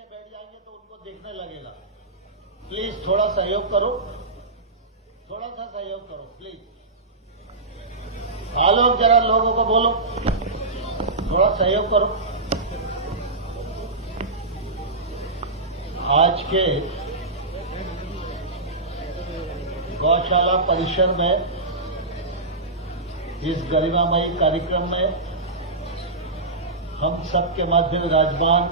पीछे बैठ जाएंगे तो उनको देखने लगेगा। प्लीज थोड़ा सहयोग करो, थोड़ा सा सहयोग करो प्लीज। आलोक जरा लोगों को बोलो, थोड़ा सहयोग करो। आज के गौशाला परिसर में इस गरिमामयी कार्यक्रम में हम सबके मध्य विराजमान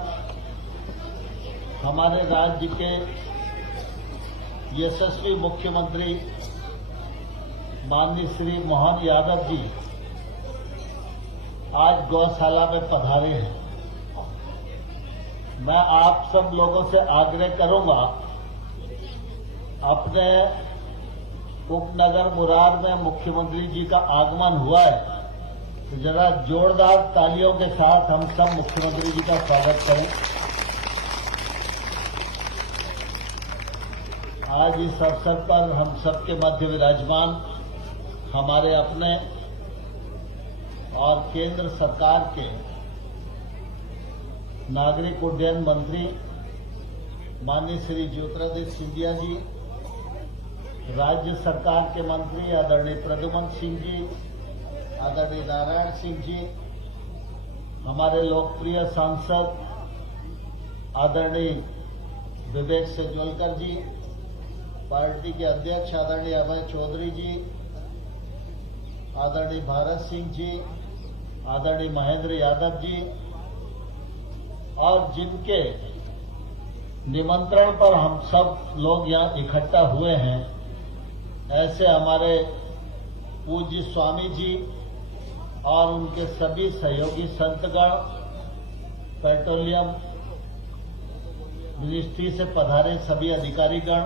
हमारे राज्य के यशस्वी मुख्यमंत्री माननीय श्री मोहन यादव जी आज गौशाला में पधारे हैं। मैं आप सब लोगों से आग्रह करूंगा, अपने उपनगर मुरार में मुख्यमंत्री जी का आगमन हुआ है, तो जरा जोरदार तालियों के साथ हम सब मुख्यमंत्री जी का स्वागत करें। आज इस अवसर पर हम सबके मध्य विराजमान हमारे अपने और केंद्र सरकार के नागरिक उड्डयन मंत्री माननीय श्री ज्योतिरादित्य सिंधिया जी, राज्य सरकार के मंत्री आदरणीय प्रद्युमन सिंह जी, आदरणीय नारायण सिंह जी, हमारे लोकप्रिय सांसद आदरणीय विवेक सेजवलकर जी, पार्टी के अध्यक्ष आदरणीय अभय चौधरी जी, आदरणीय भारत सिंह जी, आदरणीय महेंद्र यादव जी, और जिनके निमंत्रण पर हम सब लोग यहाँ इकट्ठा हुए हैं, ऐसे हमारे पूज्य स्वामी जी और उनके सभी सहयोगी संतगण, पेट्रोलियम मिनिस्ट्री से पधारे सभी अधिकारीगण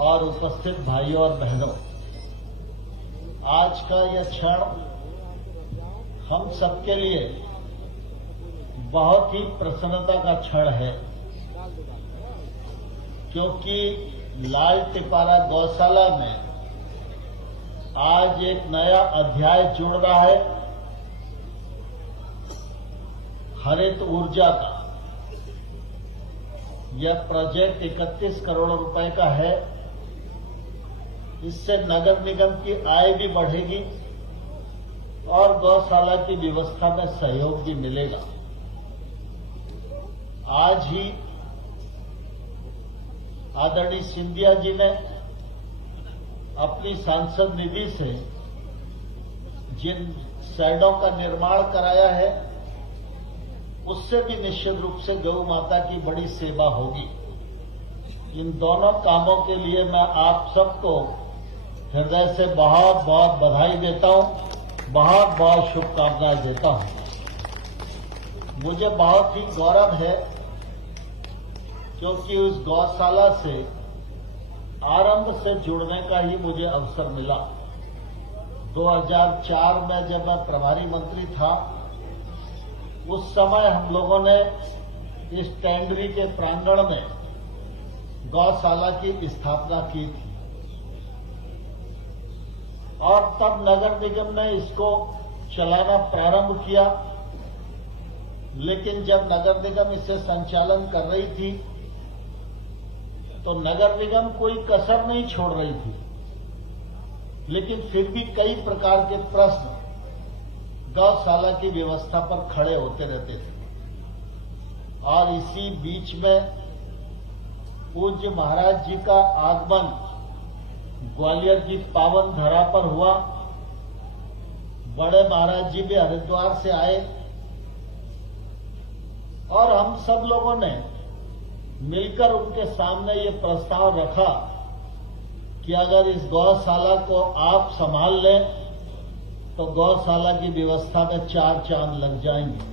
और उपस्थित भाइयों और बहनों, आज का यह क्षण हम सबके लिए बहुत ही प्रसन्नता का क्षण है, क्योंकि लाल टिपारा गौशाला में आज एक नया अध्याय जुड़ रहा है हरित ऊर्जा का। यह प्रोजेक्ट 31 करोड़ रुपए का है। इससे नगर निगम की आय भी बढ़ेगी और गौशाला की व्यवस्था में सहयोग भी मिलेगा। आज ही आदरणीय सिंधिया जी ने अपनी सांसद निधि से जिन शेडों का निर्माण कराया है, उससे भी निश्चित रूप से गौ माता की बड़ी सेवा होगी। इन दोनों कामों के लिए मैं आप सबको हृदय से बहुत बहुत बधाई देता हूं, बहुत बहुत शुभकामनाएं देता हूं। मुझे बहुत ही गौरव है, क्योंकि उस गौशाला से आरंभ से जुड़ने का ही मुझे अवसर मिला। 2004 में जब मैं प्रभारी मंत्री था, उस समय हम लोगों ने इस टेंडरी के प्रांगण में गौशाला की स्थापना की थी और तब नगर निगम ने इसको चलाना प्रारंभ किया। लेकिन जब नगर निगम इसे संचालन कर रही थी, तो नगर निगम कोई कसर नहीं छोड़ रही थी, लेकिन फिर भी कई प्रकार के प्रश्न गौशाला की व्यवस्था पर खड़े होते रहते थे। और इसी बीच में पूज्य महाराज जी का आगमन ग्वालियर की पावन धरा पर हुआ। बड़े महाराज जी भी हरिद्वार से आए और हम सब लोगों ने मिलकर उनके सामने ये प्रस्ताव रखा कि अगर इस गौशाला को आप संभाल लें तो गौशाला की व्यवस्था में 4 चांद लग जाएंगे।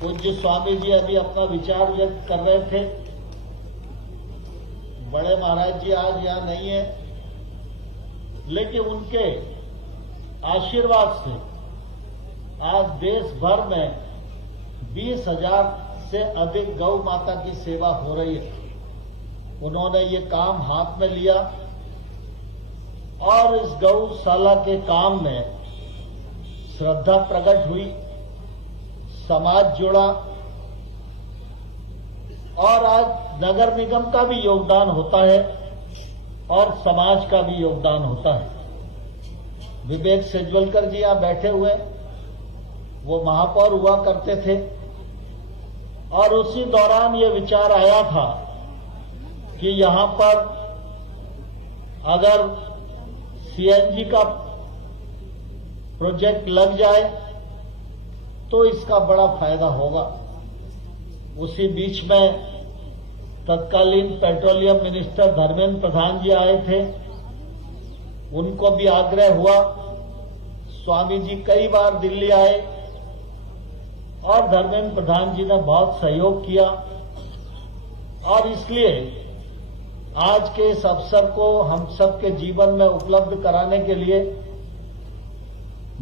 पूज्य स्वामी जी अभी अपना विचार व्यक्त कर रहे थे। बड़े महाराज जी आज यहां नहीं है, लेकिन उनके आशीर्वाद से आज देश भर में 20,000 से अधिक गौ माता की सेवा हो रही है। उन्होंने ये काम हाथ में लिया और इस गौशाला के काम में श्रद्धा प्रकट हुई, समाज जुड़ा और आज नगर निगम का भी योगदान होता है और समाज का भी योगदान होता है। विवेक सेजवलकर जी यहां बैठे हुए, वो महापौर हुआ करते थे और उसी दौरान ये विचार आया था कि यहां पर अगर सीएनजी का प्रोजेक्ट लग जाए तो इसका बड़ा फायदा होगा। उसी बीच में तत्कालीन पेट्रोलियम मिनिस्टर धर्मेंद्र प्रधान जी आए थे, उनको भी आग्रह हुआ। स्वामी जी कई बार दिल्ली आए और धर्मेंद्र प्रधान जी ने बहुत सहयोग किया और इसलिए आज के इस अवसर को हम सबके जीवन में उपलब्ध कराने के लिए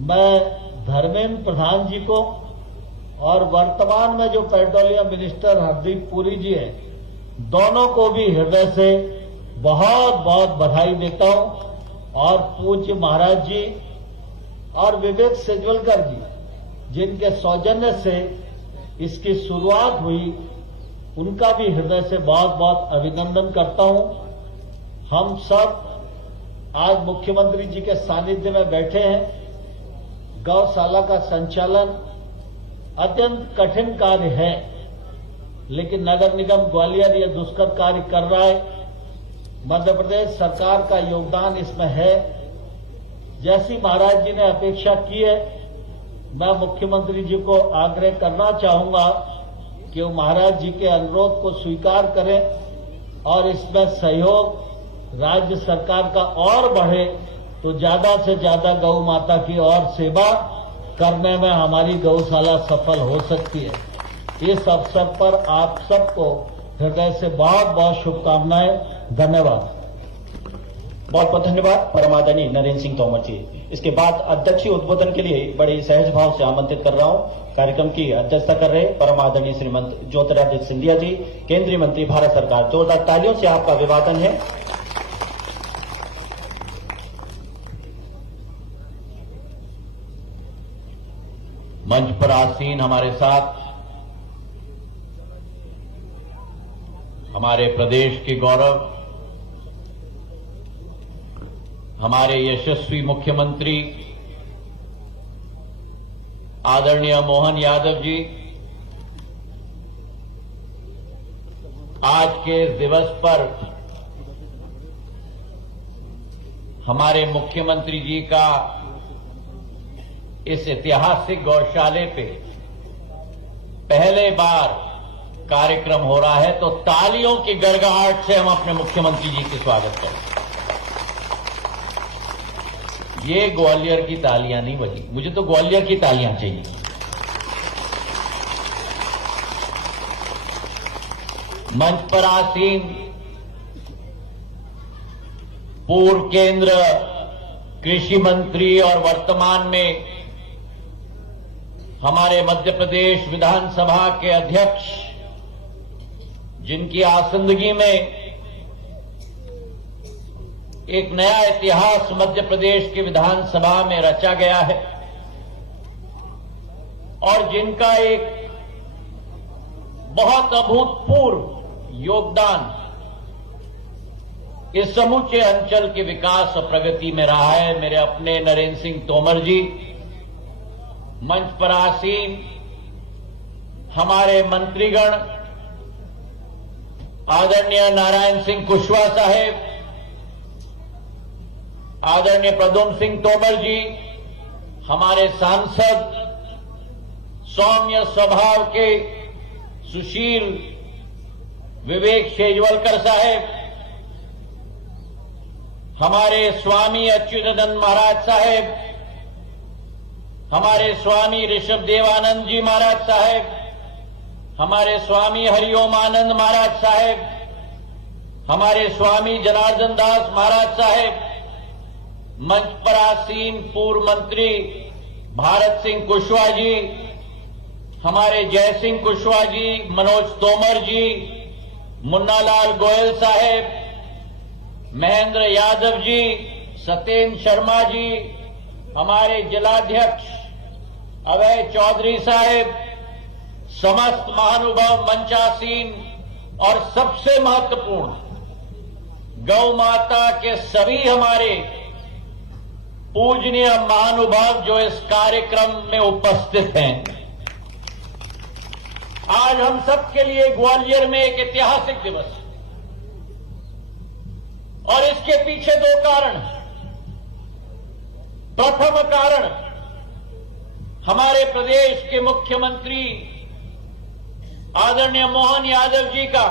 मैं धर्मेंद्र प्रधान जी को और वर्तमान में जो पेट्रोलियम मिनिस्टर हरदीप पुरी जी हैं, दोनों को भी हृदय से बहुत बहुत बधाई देता हूं। और पूज्य महाराज जी और विवेक सेजवलकर जी, जिनके सौजन्य से इसकी शुरुआत हुई, उनका भी हृदय से बहुत बहुत अभिनंदन करता हूं। हम सब आज मुख्यमंत्री जी के सानिध्य में बैठे हैं। गौशाला का संचालन अत्यंत कठिन कार्य है, लेकिन नगर निगम ग्वालियर ये दुष्कर कार्य कर रहा है। मध्य प्रदेश सरकार का योगदान इसमें है। जैसी महाराज जी ने अपेक्षा की है, मैं मुख्यमंत्री जी को आग्रह करना चाहूंगा कि वो महाराज जी के अनुरोध को स्वीकार करें और इसमें सहयोग राज्य सरकार का और बढ़े तो ज्यादा से ज्यादा गौ माता की और सेवा करने में हमारी गौशाला सफल हो सकती है। इस अवसर पर आप सबको हृदय से बहुत बहुत शुभकामनाएं। धन्यवाद। बहुत बहुत धन्यवाद परमादरणीय नरेंद्र सिंह तोमर जी। इसके बाद अध्यक्षीय उद्बोधन के लिए बड़े सहज भाव से आमंत्रित कर रहा हूं। कार्यक्रम की अध्यक्षता कर रहे परमादरणीय श्रीमंत ज्योतिरादित्य सिंधिया जी, केंद्रीय मंत्री भारत सरकार। जोरदार तालियों से आपका अभिवादन है। मंच पर आसीन हमारे साथ हमारे प्रदेश के गौरव, हमारे यशस्वी मुख्यमंत्री आदरणीय मोहन यादव जी, आज के इस दिवस पर हमारे मुख्यमंत्री जी का इस ऐतिहासिक गौशाले पे पहले बार कार्यक्रम हो रहा है, तो तालियों की गड़गड़ाहट से हम अपने मुख्यमंत्री जी का स्वागत करें। ये ग्वालियर की तालियां नहीं बजी, मुझे तो ग्वालियर की तालियां चाहिए। मंच पर आसीन पूर्व केंद्र कृषि मंत्री और वर्तमान में हमारे मध्य प्रदेश विधानसभा के अध्यक्ष, जिनकी आसंदगी में एक नया इतिहास मध्य प्रदेश के विधानसभा में रचा गया है और जिनका एक बहुत अभूतपूर्व योगदान इस समूचे अंचल के विकास और प्रगति में रहा है, मेरे अपने नरेंद्र सिंह तोमर जी। मंच पर आसीन हमारे मंत्रीगण आदरणीय नारायण सिंह कुशवाहा साहेब, आदरणीय प्रद्युम्न सिंह तोमर जी, हमारे सांसद सौम्य स्वभाव के सुशील विवेक सेजवलकर साहेब, हमारे स्वामी अच्युतानंद महाराज साहेब, हमारे स्वामी ऋषभ देवानंद जी महाराज साहेब, हमारे स्वामी हरिओम आनंद महाराज साहेब, हमारे स्वामी जनार्दन दास महाराज साहेब, मंच पर आसीन पूर्व मंत्री भारत सिंह कुशवाहा जी, हमारे जय सिंह कुशवाहा जी, मनोज तोमर जी, मुन्नालाल गोयल साहेब, महेंद्र यादव जी, सत्येंद्र शर्मा जी, हमारे जिलाध्यक्ष अभय चौधरी साहेब, समस्त महानुभाव मंचासीन और सबसे महत्वपूर्ण, गौ माता के सभी हमारे पूजनीय महानुभाव जो इस कार्यक्रम में उपस्थित हैं। आज हम सबके लिए ग्वालियर में एक ऐतिहासिक दिवस है और इसके पीछे दो कारण। प्रथम कारण, हमारे प्रदेश के मुख्यमंत्री आदरणीय मोहन यादव जी का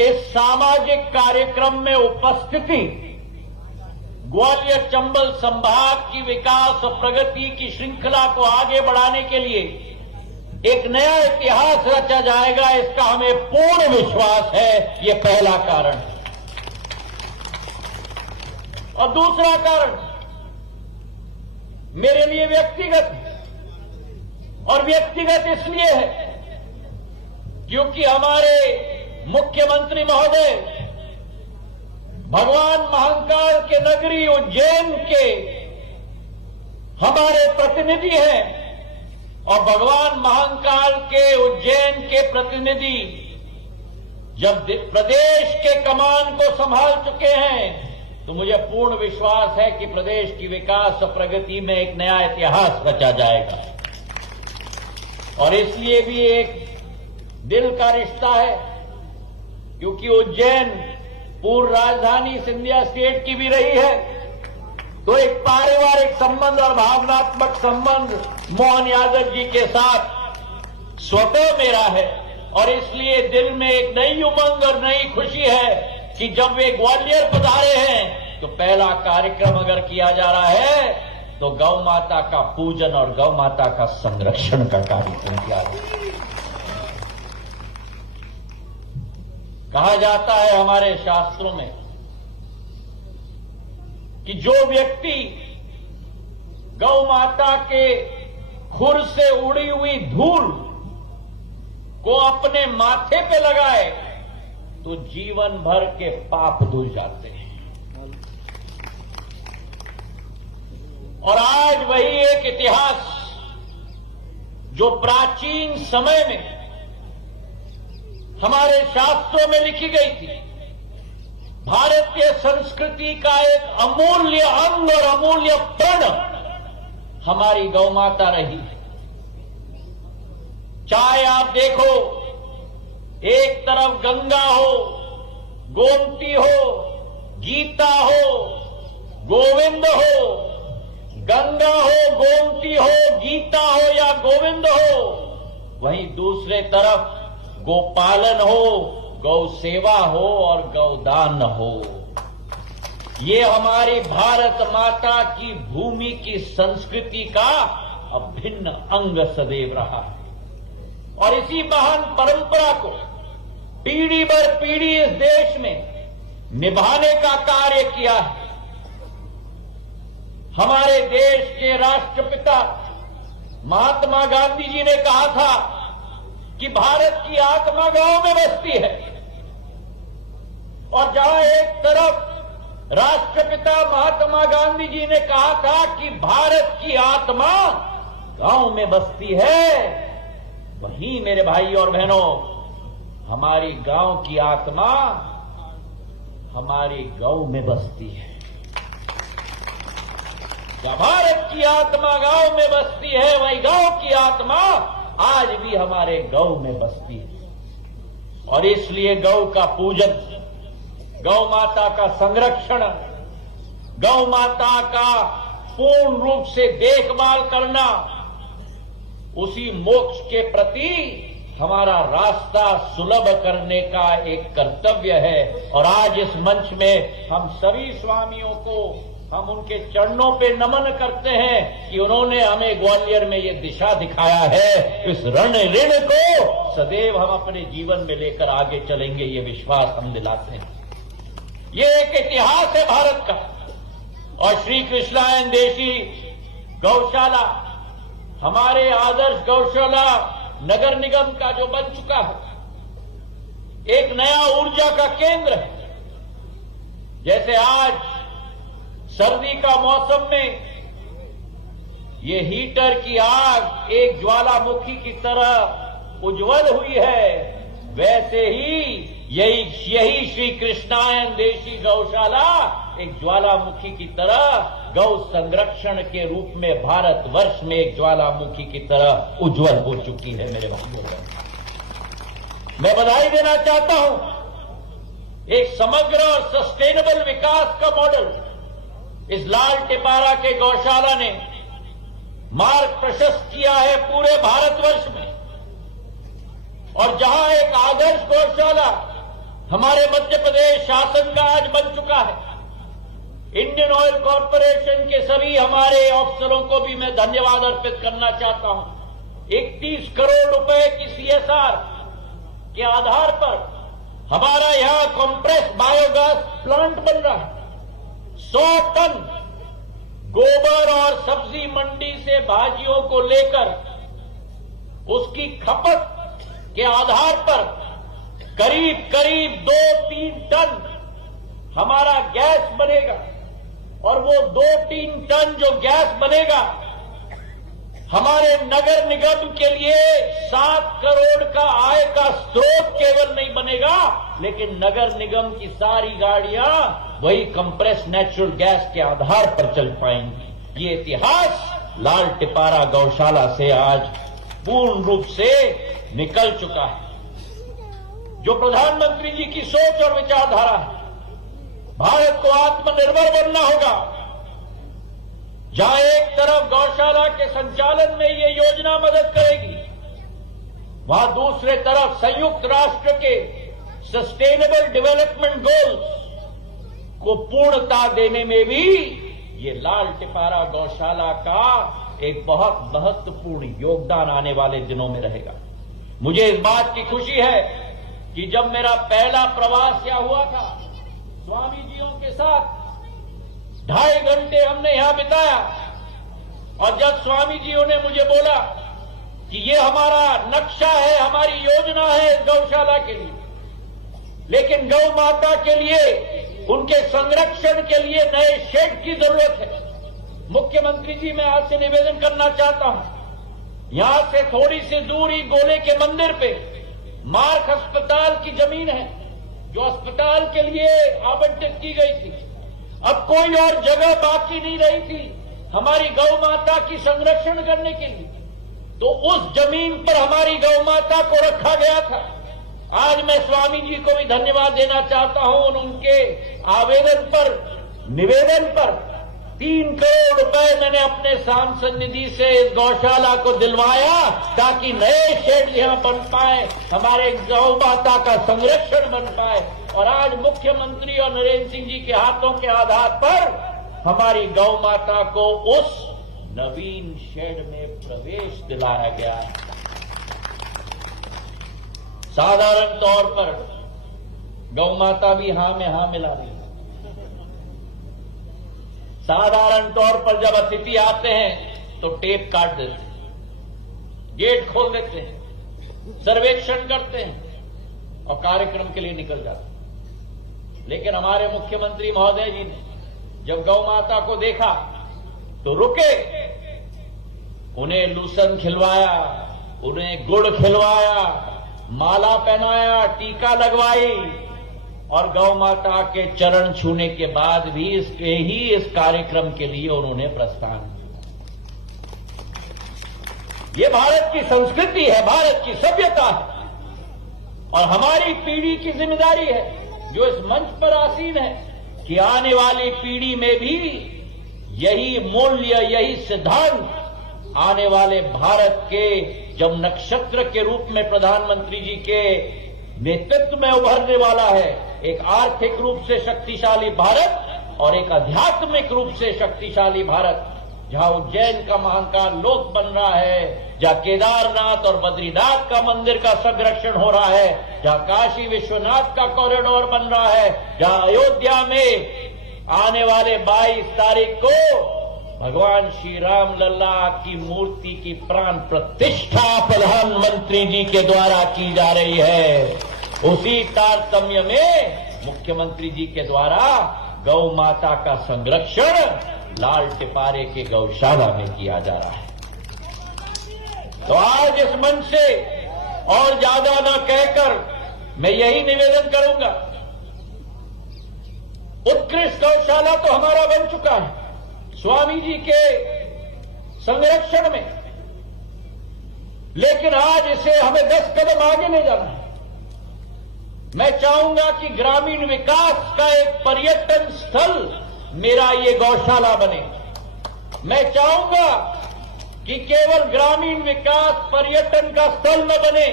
इस सामाजिक कार्यक्रम में उपस्थिति ग्वालियर चंबल संभाग की विकास और प्रगति की श्रृंखला को आगे बढ़ाने के लिए एक नया इतिहास रचा जाएगा, इसका हमें पूर्ण विश्वास है। ये पहला कारण। और दूसरा कारण मेरे लिए व्यक्तिगत, और व्यक्तिगत इसलिए है क्योंकि हमारे मुख्यमंत्री महोदय भगवान महाकाल के नगरी उज्जैन के हमारे प्रतिनिधि हैं और भगवान महाकाल के उज्जैन के प्रतिनिधि जब प्रदेश के कमान को संभाल चुके हैं तो मुझे पूर्ण विश्वास है कि प्रदेश की विकास और प्रगति में एक नया इतिहास रचा जाएगा। और इसलिए भी एक दिल का रिश्ता है क्योंकि उज्जैन पूर्व राजधानी सिंधिया स्टेट की भी रही है, तो एक पारिवारिक संबंध और भावनात्मक संबंध मोहन यादव जी के साथ स्वतः मेरा है। और इसलिए दिल में एक नई उमंग और नई खुशी है कि जब वे ग्वालियर पधारे हैं तो पहला कार्यक्रम अगर किया जा रहा है तो गौ माता का पूजन और गौ माता का संरक्षण का कार्यक्रम किया गया। कहा जाता है हमारे शास्त्रों में कि जो व्यक्ति गौ माता के खुर से उड़ी हुई धूल को अपने माथे पे लगाए तो जीवन भर के पाप धुल जाते हैं। और आज वही एक इतिहास जो प्राचीन समय में हमारे शास्त्रों में लिखी गई थी, भारतीय संस्कृति का एक अमूल्य अंग और अमूल्य प्रण हमारी गौ माता रही है। चाहे आप देखो, एक तरफ गंगा हो, गोमती हो, गीता हो, गोविंद हो, गंगा हो, गोमती हो, गीता हो या गोविंद हो, वहीं दूसरे तरफ गोपालन हो, गौ सेवा हो और गौदान हो। ये हमारी भारत माता की भूमि की संस्कृति का अभिन्न अंग सदैव रहा है। और इसी महान परंपरा को पीढ़ी दर पीढ़ी इस देश में निभाने का कार्य किया है। हमारे देश के राष्ट्रपिता महात्मा गांधी जी ने कहा था कि भारत की आत्मा गांव में बसती है। और जहां एक तरफ राष्ट्रपिता महात्मा गांधी जी ने कहा था कि भारत की आत्मा गांव में बसती है, वहीं मेरे भाई और बहनों, हमारी गांव की आत्मा हमारी गौ में बसती है। जब भारत की आत्मा गांव में बसती है, वही गांव की आत्मा आज भी हमारे गौ में बसती है। और इसलिए गौ का पूजन, गौ माता का संरक्षण, गौ माता का पूर्ण रूप से देखभाल करना, उसी मोक्ष के प्रति हमारा रास्ता सुलभ करने का एक कर्तव्य है। और आज इस मंच में हम सभी स्वामियों को हम उनके चरणों पे नमन करते हैं कि उन्होंने हमें ग्वालियर में ये दिशा दिखाया है। इस ऋण को सदैव हम अपने जीवन में लेकर आगे चलेंगे, ये विश्वास हम दिलाते हैं। ये एक इतिहास है भारत का। और श्री कृष्णायन देशी गौशाला, हमारे आदर्श गौशाला नगर निगम का जो बन चुका है, एक नया ऊर्जा का केंद्र है। जैसे आज सर्दी का मौसम में ये हीटर की आग एक ज्वालामुखी की तरह उज्जवल हुई है, वैसे ही यही श्री कृष्णायन देशी गौशाला एक ज्वालामुखी की तरह गौ संरक्षण के रूप में भारतवर्ष में एक ज्वालामुखी की तरह उज्जवल हो चुकी है। मेरे भाइयों, मैं बधाई देना चाहता हूं। एक समग्र और सस्टेनेबल विकास का मॉडल इस लाल टिपारा के गौशाला ने मार्ग प्रशस्त किया है पूरे भारतवर्ष में। और जहां एक आदर्श गौशाला हमारे मध्य प्रदेश शासन का आज बन चुका है, इंडियन ऑयल कॉरपोरेशन के सभी हमारे अफसरों को भी मैं धन्यवाद अर्पित करना चाहता हूं। 31 करोड़ रुपए की सीएसआर के आधार पर हमारा यहां कंप्रेस बायोगैस प्लांट बन रहा है। 100 टन गोबर और सब्जी मंडी से भाजियों को लेकर उसकी खपत के आधार पर करीब 2-3 टन हमारा गैस बनेगा। और वो 2-3 टन जो गैस बनेगा हमारे नगर निगम के लिए 7 करोड़ का आय का स्रोत केवल नहीं बनेगा, लेकिन नगर निगम की सारी गाड़ियां वही कंप्रेस नेचुरल गैस के आधार पर चल पाएंगी। ये इतिहास लाल टिपारा गौशाला से आज पूर्ण रूप से निकल चुका है। जो प्रधानमंत्री जी की सोच और विचारधारा है, भारत को आत्मनिर्भर बनना होगा। जहां एक तरफ गौशाला के संचालन में ये योजना मदद करेगी, वहां दूसरे तरफ संयुक्त राष्ट्र के सस्टेनेबल डेवलपमेंट गोल्स को पूर्णता देने में भी ये लाल टिपारा गौशाला का एक बहुत महत्वपूर्ण योगदान आने वाले दिनों में रहेगा। मुझे इस बात की खुशी है कि जब मेरा पहला प्रवास यहाँ हुआ था स्वामी जियों के साथ, 2.5 घंटे हमने यहां बिताया। और जब स्वामी जियों ने मुझे बोला कि ये हमारा नक्शा है, हमारी योजना है इस गौशाला के लिए, लेकिन गौ माता के लिए उनके संरक्षण के लिए नए शेड की जरूरत है। मुख्यमंत्री जी, मैं आपसे निवेदन करना चाहता हूं, यहां से थोड़ी सी दूर ही गोले के मंदिर पे मार्क अस्पताल की जमीन है जो अस्पताल के लिए आवंटित की गई थी। अब कोई और जगह बाकी नहीं रही थी हमारी गौ माता की संरक्षण करने के लिए, तो उस जमीन पर हमारी गौ माता को रखा गया था। आज मैं स्वामी जी को भी धन्यवाद देना चाहता हूं। उनके आवेदन पर, निवेदन पर 3 करोड़ रुपए मैंने अपने सांसद निधि से इस गौशाला को दिलवाया ताकि नए शेड यहां बन पाए, हमारे गौ माता का संरक्षण बन पाए। और आज मुख्यमंत्री और नरेंद्र सिंह जी के हाथों के आधार पर हमारी गौ माता को उस नवीन शेड में प्रवेश दिलाया गया है। साधारण तौर पर गौ माता भी हां में हां मिला रही है। साधारण तौर पर जब अतिथि आते हैं तो टेप काट देते हैं, गेट खोल देते हैं, सर्वेक्षण करते हैं और कार्यक्रम के लिए निकल जाते हैं। लेकिन हमारे मुख्यमंत्री महोदय जी ने जब गौ माता को देखा तो रुके, उन्हें लूसन खिलवाया, उन्हें गुड़ खिलवाया, माला पहनाया, टीका लगवाई और गौ माता के चरण छूने के बाद भी इस कार्यक्रम के लिए उन्होंने प्रस्थान किया। ये भारत की संस्कृति है, भारत की सभ्यता है और हमारी पीढ़ी की जिम्मेदारी है जो इस मंच पर आसीन है कि आने वाली पीढ़ी में भी यही मूल्य, यही सिद्धांत आने वाले भारत के जब नक्षत्र के रूप में प्रधानमंत्री जी के नेतृत्व में उभरने वाला है, एक आर्थिक रूप से शक्तिशाली भारत और एक आध्यात्मिक रूप से शक्तिशाली भारत, जहां उज्जैन का महाकाल लोक बन रहा है, जहां केदारनाथ और बद्रीनाथ का मंदिर का संरक्षण हो रहा है, जहां काशी विश्वनाथ का कॉरिडोर बन रहा है, जहां अयोध्या में आने वाले 22 तारीख को भगवान श्री राम लल्ला की मूर्ति की प्राण प्रतिष्ठा प्रधानमंत्री जी के द्वारा की जा रही है। उसी तारतम्य में मुख्यमंत्री जी के द्वारा गौ माता का संरक्षण लाल टिपारे के गौशाला में किया जा रहा है। तो आज इस मंच से और ज्यादा न कहकर मैं यही निवेदन करूंगा। उत्कृष्ट गौशाला तो हमारा बन चुका है स्वामी जी के संरक्षण में, लेकिन आज इसे हमें 10 कदम आगे ले जाना है। मैं चाहूंगा कि ग्रामीण विकास का एक पर्यटन स्थल मेरा ये गौशाला बने। मैं चाहूंगा कि केवल ग्रामीण विकास पर्यटन का स्थल न बने,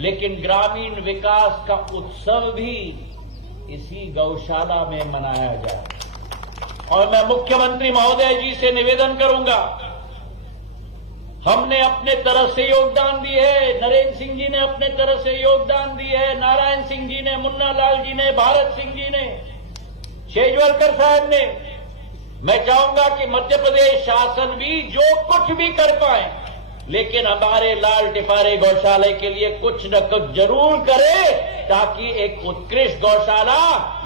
लेकिन ग्रामीण विकास का उत्सव भी इसी गौशाला में मनाया जाए। और मैं मुख्यमंत्री महोदय जी से निवेदन करूंगा, हमने अपने तरफ से योगदान दिए है, नरेंद्र सिंह जी ने अपने तरफ से योगदान दिए है, नारायण सिंह जी ने, मुन्ना लाल जी ने, भारत सिंह जी ने, शेजवलकर साहब ने। मैं चाहूंगा कि मध्य प्रदेश शासन भी जो कुछ भी कर पाए, लेकिन हमारे लाल टिपारे गौशाला के लिए कुछ न कुछ जरूर करे, ताकि एक उत्कृष्ट गौशाला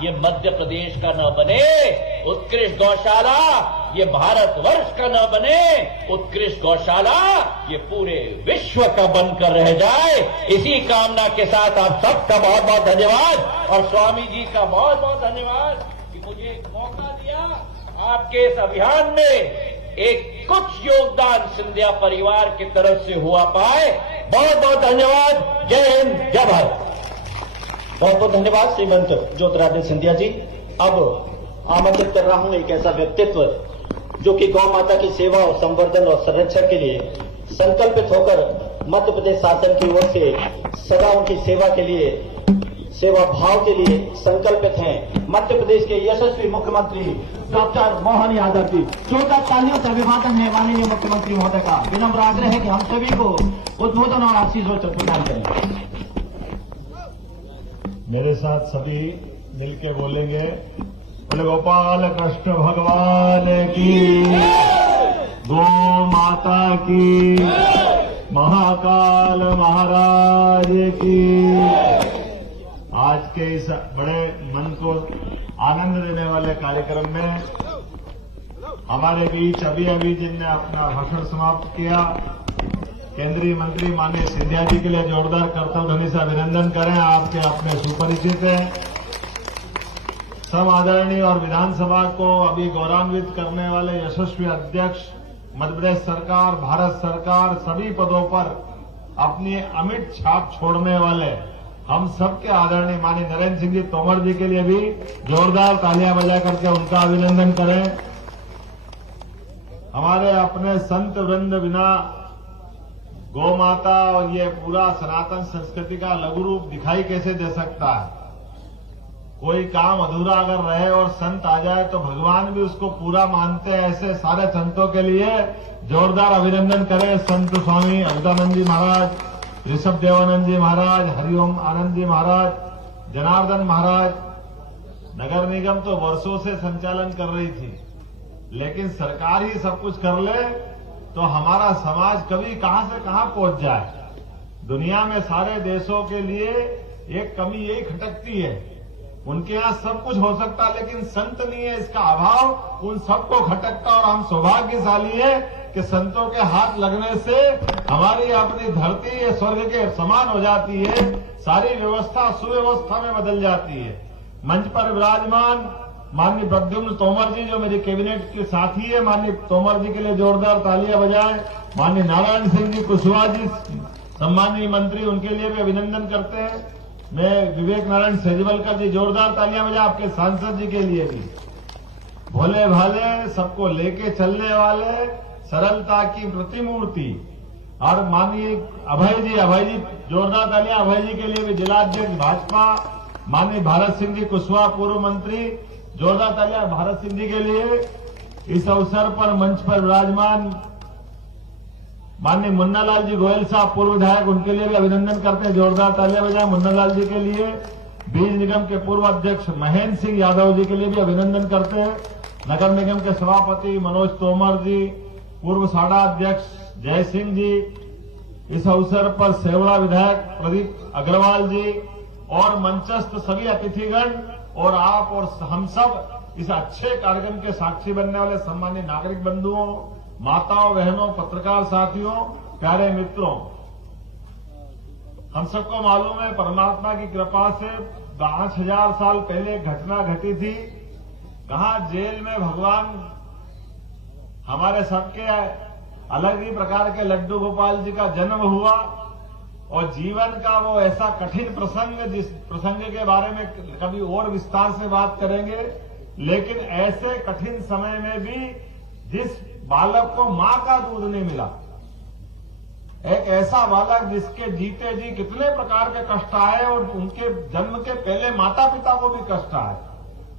ये मध्य प्रदेश का न बने, उत्कृष्ट गौशाला ये भारतवर्ष का न बने, उत्कृष्ट गौशाला ये पूरे विश्व का बनकर रह जाए। इसी कामना के साथ आप सबका बहुत बहुत धन्यवाद और स्वामी जी का बहुत बहुत धन्यवाद कि मुझे एक मौका दिया आपके इस अभियान में एक कुछ योगदान सिंधिया परिवार की तरफ से हुआ पाए। बहुत बहुत धन्यवाद। जय हिंद, जय भारत। बहुत बहुत धन्यवाद श्रीमंत ज्योतिरादित्य सिंधिया जी। अब आमंत्रित कर रहा हूं एक ऐसा व्यक्तित्व जो कि गौ माता की सेवा और संवर्धन और संरक्षण के लिए संकल्पित होकर मध्य प्रदेश शासन की ओर से सदा उनकी सेवा के लिए, सेवा भाव के लिए संकल्पित हैं। मध्य प्रदेश के यशस्वी मुख्यमंत्री डॉक्टर मोहन यादव जी। जोरदार तालियों से अभिवादन है माननीय मुख्यमंत्री महोदय का। विनम्र आग्रह है कि हम सभी को उद्बोधन और आशीर्वाद प्रदान करें। मेरे साथ सभी मिलके बोलेंगे, बोले गोपाल कृष्ण भगवान की, गौ माता की, महाकाल महाराज की। आज के इस बड़े मन को आनंद देने वाले कार्यक्रम में हमारे बीच अभी जिनने अपना भाषण समाप्त किया, केंद्रीय मंत्री माननीय सिंधिया जी के लिए जोरदार करतब ध्वनि से अभिनंदन करें। आपके अपने सुपरिचित हैं। सब आदरणीय और विधानसभा को अभी गौरवान्वित करने वाले यशस्वी अध्यक्ष, मध्य प्रदेश सरकार, भारत सरकार सभी पदों पर अपनी अमिट छाप छोड़ने वाले हम सबके आदरणीय माननीय नरेंद्र सिंह जी तोमर जी के लिए भी जोरदार तालियां बजा करके उनका अभिनंदन करें। हमारे अपने संत वृंद बिना गौ माता और ये पूरा सनातन संस्कृति का लघु रूप दिखाई कैसे दे सकता है। कोई काम अधूरा अगर रहे और संत आ जाए तो भगवान भी उसको पूरा मानते हैं। ऐसे सारे संतों के लिए जोरदार अभिनंदन करें। संत स्वामी अवतानंद जी महाराज, ऋषभ देवानंद जी महाराज, हरिओम आनंद जी महाराज, जनार्दन महाराज। नगर निगम तो वर्षों से संचालन कर रही थी, लेकिन सरकार ही सब कुछ कर ले तो हमारा समाज कभी कहां से कहां पहुंच जाए। दुनिया में सारे देशों के लिए एक कमी यही खटकती है, उनके यहां सब कुछ हो सकता है लेकिन संत नहीं है, इसका अभाव उन सबको खटकता। और हम सौभाग्यशाली है कि संतों के हाथ लगने से हमारी अपनी धरती स्वर्ग के समान हो जाती है, सारी व्यवस्था सुव्यवस्था में बदल जाती है। मंच पर विराजमान माननीय प्रद्युम्न तोमर जी जो मेरे कैबिनेट के साथी है, माननीय तोमर जी के लिए जोरदार तालियां बजाएं। माननीय नारायण सिंह जी कुशवाहा जी सम्मानीय मंत्री, उनके लिए भी अभिनंदन करते हैं। मैं विवेक नारायण सेजवलकर जी, जोरदार तालियां बजाएं आपके सांसद जी के लिए भी। भोले भाले सबको लेके चलने वाले, सरलता की प्रतिमूर्ति। और माननीय अभय जी जोरदार तालियां अभय जी के लिए भी। जिलाध्यक्ष भाजपा माननीय भारत सिंह जी कुशवाहा पूर्व मंत्री, जोरदार तालियां भारत सिंह जी के लिए। इस अवसर पर मंच पर विराजमान माननीय मुन्ना लाल जी गोयल साहब पूर्व विधायक, उनके लिए भी अभिनंदन करते हैं। जोरदार तालियां बजाएं मुन्ना लाल जी के लिए। बीज निगम के पूर्व अध्यक्ष महेंद्र सिंह यादव जी के लिए भी अभिनंदन करते हैं। नगर निगम के सभापति मनोज तोमर जी, पूर्व साडा अध्यक्ष जय सिंह जी। इस अवसर पर सेवड़ा विधायक प्रदीप अग्रवाल जी और मंचस्थ सभी अतिथिगण और आप और हम सब इस अच्छे कार्यक्रम के साक्षी बनने वाले सम्मानित नागरिक बंधुओं, माताओं, बहनों, पत्रकार साथियों, प्यारे मित्रों, हम सबको मालूम है परमात्मा की कृपा से 5000 साल पहले एक घटना घटी थी। कहाँ जेल में भगवान हमारे सबके अलग ही प्रकार के लड्डू गोपाल जी का जन्म हुआ और जीवन का वो ऐसा कठिन प्रसंग, जिस प्रसंग के बारे में कभी और विस्तार से बात करेंगे। लेकिन ऐसे कठिन समय में भी जिस बालक को मां का दूध नहीं मिला, एक ऐसा बालक जिसके जीते जी कितने प्रकार के कष्ट आए और उनके जन्म के पहले माता पिता को भी कष्ट आए।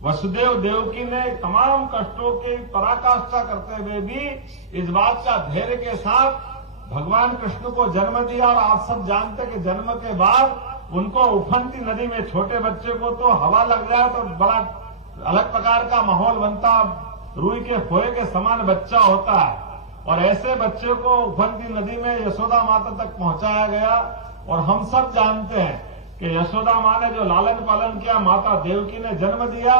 वसुदेव देवकी ने तमाम कष्टों की पराकाष्ठा करते हुए भी इस बात का धैर्य के साथ भगवान कृष्ण को जन्म दिया। और आप सब जानते कि जन्म के बाद उनको उफनती नदी में, छोटे बच्चे को तो हवा लग जाए तो बड़ा अलग प्रकार का माहौल बनता, रुई के खोए के समान बच्चा होता है। और ऐसे बच्चे को उफनती नदी में यशोदा माता तक पहुंचाया गया। और हम सब जानते हैं कि यशोदा मां ने जो लालन पालन किया, माता देवकी ने जन्म दिया,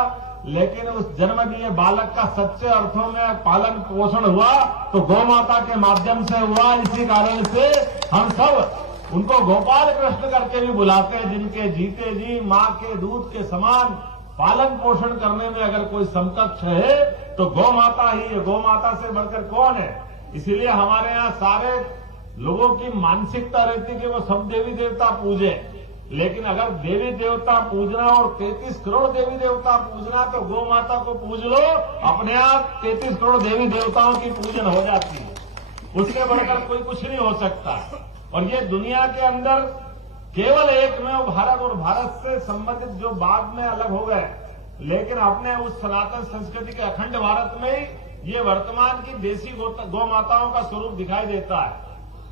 लेकिन उस जन्म दिए बालक का सच्चे अर्थों में पालन पोषण हुआ तो गौ माता के माध्यम से हुआ। इसी कारण से हम सब उनको गोपाल कृष्ण करके भी बुलाते हैं, जिनके जीते जी मां के दूध के समान पालन पोषण करने में अगर कोई समकक्ष है तो गौ माता ही है। गौ माता से बढ़कर कौन है? इसीलिए हमारे यहाँ सारे लोगों की मानसिकता रहती कि वो सब देवी देवता पूजे। लेकिन अगर देवी देवता पूजना और 33 करोड़ देवी देवता पूजना तो गौ माता को पूज लो, अपने आप 33 करोड़ देवी देवताओं की पूजन हो जाती है। उसके बढ़कर कोई कुछ नहीं हो सकता। और ये दुनिया के अंदर केवल एक में भारत, और भारत से संबंधित जो बाद में अलग हो गए, लेकिन अपने उस सनातन संस्कृति के अखंड भारत में ही ये वर्तमान की देसी गौ माताओं का स्वरूप दिखाई देता है।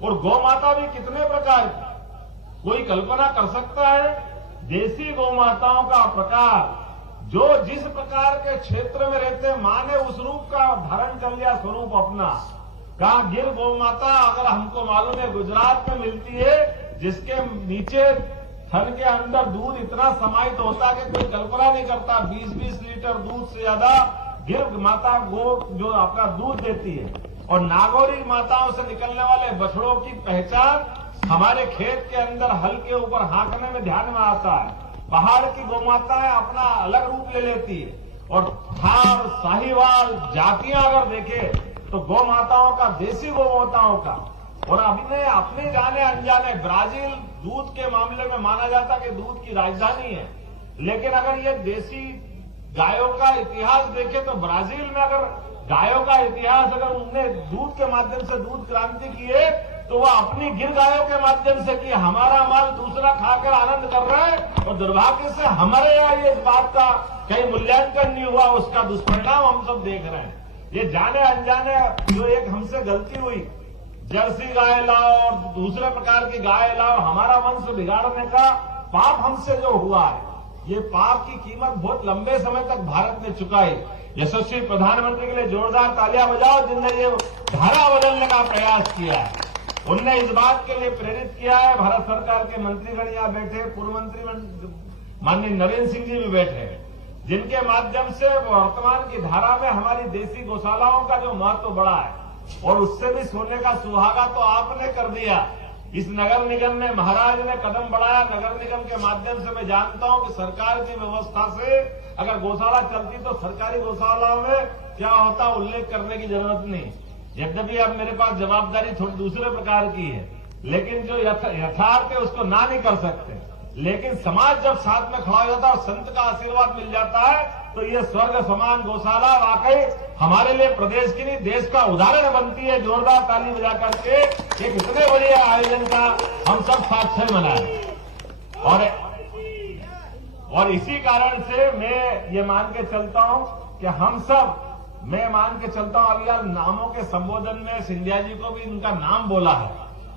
और गौ माता भी कितने प्रकार की, कोई कल्पना कर सकता है? देसी गौ माताओं का प्रकार जो जिस प्रकार के क्षेत्र में रहते, मां ने उस रूप का धारण कर लिया, स्वरूप अपना। कहा गिर गौ माता अगर हमको मालूम है गुजरात में मिलती है, जिसके नीचे थन के अंदर दूध इतना समाहित होता कि कोई कल्पना नहीं करता। 20-20 लीटर दूध से ज्यादा गिर माता गो जो आपका दूध देती है। और नागौरी माताओं से निकलने वाले बछड़ों की पहचान हमारे खेत के अंदर हल के ऊपर हाँकने में ध्यान में आता है। पहाड़ की गौ माताएं अपना अलग रूप ले लेती है। और थार, साहिवाल जातियां अगर देखे तो गौ माताओं का, देसी गौ माताओं का, और अपने जाने अनजाने ब्राजील दूध के मामले में माना जाता कि दूध की राजधानी है। लेकिन अगर ये देसी गायों का इतिहास देखे तो ब्राजील में अगर गायों का इतिहास, अगर उनने दूध के माध्यम से दूध क्रांति की है तो वह अपनी गिर गायों के माध्यम से की। हमारा माल दूसरा खाकर आनंद कर रहा है और दुर्भाग्य से हमारे यहाँ ये इस बात का कहीं मूल्यांकन नहीं हुआ, उसका दुष्परिणाम हम सब देख रहे हैं। ये जाने अनजाने जो एक हमसे गलती हुई, जर्सी गाय लाओ और दूसरे प्रकार की गाय लाओ, हमारा वंश बिगाड़ने का पाप हमसे जो हुआ है, ये पाप की कीमत बहुत लंबे समय तक भारत ने चुकाई। यशस्वी प्रधानमंत्री के लिए जोरदार तालियां बजाओ जिनने ये धारा बदलने का प्रयास किया है। उनने इस बात के लिए प्रेरित किया है। भारत सरकार के मंत्रीगण यहाँ बैठे, पूर्व मंत्री माननीय नरेंद्र सिंह जी भी बैठे, जिनके माध्यम से वर्तमान की धारा में हमारी देसी गौशालाओं का जो महत्व बढ़ा है, और उससे भी सोने का सुहागा तो आपने कर दिया। इस नगर निगम में महाराज ने कदम बढ़ाया। नगर निगम के माध्यम से मैं जानता हूं कि सरकार की व्यवस्था से अगर गौशाला चलती तो सरकारी गौशालाओं में क्या होता उल्लेख करने की जरूरत नहीं। यद्यपि अब मेरे पास जवाबदारी थोड़ी दूसरे प्रकार की है, लेकिन जो यथार्थ है उसको ना नहीं कर सकते। लेकिन समाज जब साथ में खड़ा हो जाता है और संत का आशीर्वाद मिल जाता है तो ये स्वर्ग समान गौशाला वाकई हमारे लिए प्रदेश की नहीं देश का उदाहरण बनती है। जोरदार ताली बजा करके एक इतने बड़े आयोजन का हम सब साक्ष्य मनाएं। और इसी कारण से मैं ये मान के चलता हूं कि हम सब, मैं मान के चलता हूं, अभी यार नामों के संबोधन में सिंधिया जी को भी इनका नाम बोला है,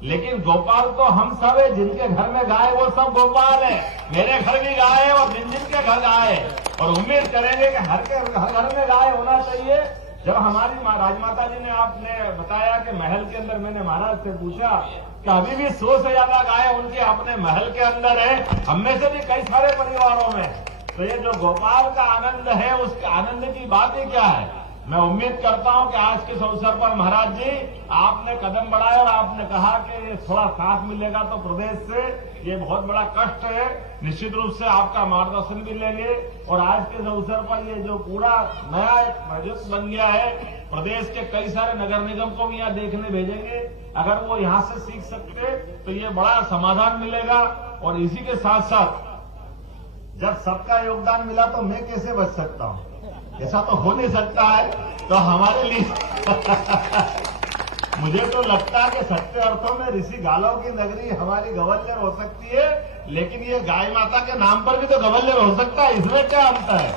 लेकिन गोपाल तो हम सब है। जिनके घर में गाय वो सब गोपाल है। मेरे घर भी गाय है और जिन के घर गाय है, और उम्मीद करेंगे कि हर घर में गाय होना चाहिए। जब हमारी राजमाता जी ने आपने बताया कि महल के अंदर, मैंने महाराज से पूछा कि अभी भी 100 से ज्यादा गाय उनके अपने महल के अंदर है, हम में से भी कई सारे परिवारों में। तो ये जो गोपाल का आनंद है, उसके आनंद की बात ही क्या है? मैं उम्मीद करता हूं कि आज के इस अवसर पर महाराज जी आपने कदम बढ़ाया और आपने कहा कि थोड़ा साथ मिलेगा तो प्रदेश से ये बहुत बड़ा कष्ट है। निश्चित रूप से आपका मार्गदर्शन भी लेंगे और आज के इस अवसर पर ये जो पूरा नया एक प्रोजेक्ट बन गया है, प्रदेश के कई सारे नगर निगम को भी यहाँ देखने भेजेंगे। अगर वो यहाँ से सीख सकते तो ये बड़ा समाधान मिलेगा। और इसी के साथ साथ जब सबका योगदान मिला तो मैं कैसे बच सकता हूँ? ऐसा तो हो नहीं सकता है। तो हमारे लिए मुझे तो लगता है कि सच्चे अर्थों में ऋषि गालों की नगरी हमारी गवल्लर हो सकती है, लेकिन ये गाय माता के नाम पर भी तो गवल्लर हो सकता है। इसमें क्या अंतर है?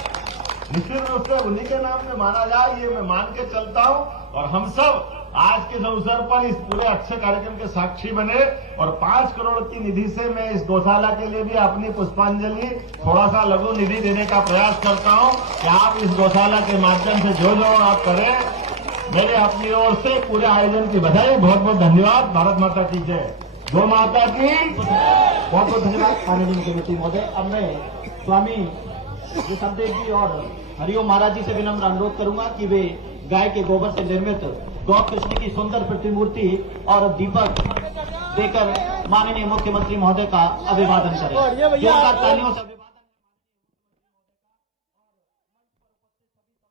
निश्चित रूप से उन्हीं के नाम में माना जाए, ये मैं मान के चलता हूं। और हम सब आज के इस अवसर पर इस पूरे अच्छे कार्यक्रम के साक्षी बने और 5 करोड़ की निधि से मैं इस गौशाला के लिए भी अपनी पुष्पांजलि थोड़ा सा लघु निधि देने का प्रयास करता हूं कि आप इस गौशाला के माध्यम से जो आप करें। मेरे अपनी ओर से पूरे आयोजन की बधाई, बहुत बहुत धन्यवाद। भारत माता की जय, गौ माता की बहुत बहुत धन्यवाद माननीय मुख्यमंत्री महोदय। अब मैं स्वामी ऋषभदेव जी और हरिओम महाराज जी से विनम्र अनुरोध करूंगा कि वे गाय के गोबर से निर्मित गौ कृष्ण की सुंदर प्रतिमूर्ति और दीपक देकर माननीय मुख्यमंत्री महोदय का अभिवादन करें। जोरदार तालियों से